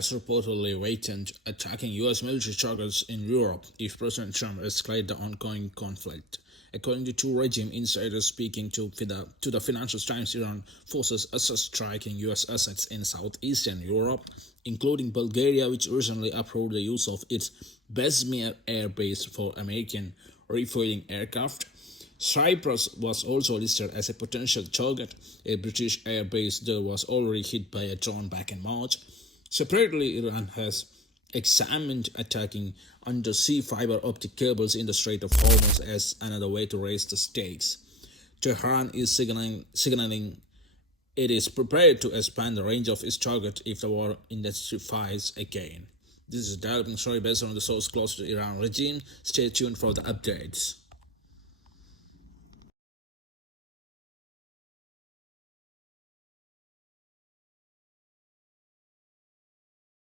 has reportedly threatened attacking U.S. military targets in Europe if President Trump escalates the ongoing conflict. According to two regime insiders speaking to the Financial Times, Iran forces assess striking U.S. assets in southeastern Europe, including Bulgaria, which recently approved the use of its Besmir air base for American refueling aircraft. Cyprus was also listed as a potential target. A British air base there was already hit by a drone back in March. Separately, Iran has examined attacking undersea fiber optic cables in the Strait of Hormuz as another way to raise the stakes. Tehran is signaling it is prepared to expand the range of its target if the war intensifies again. This is a developing story based on the source close to the Iran regime. Stay tuned for the updates.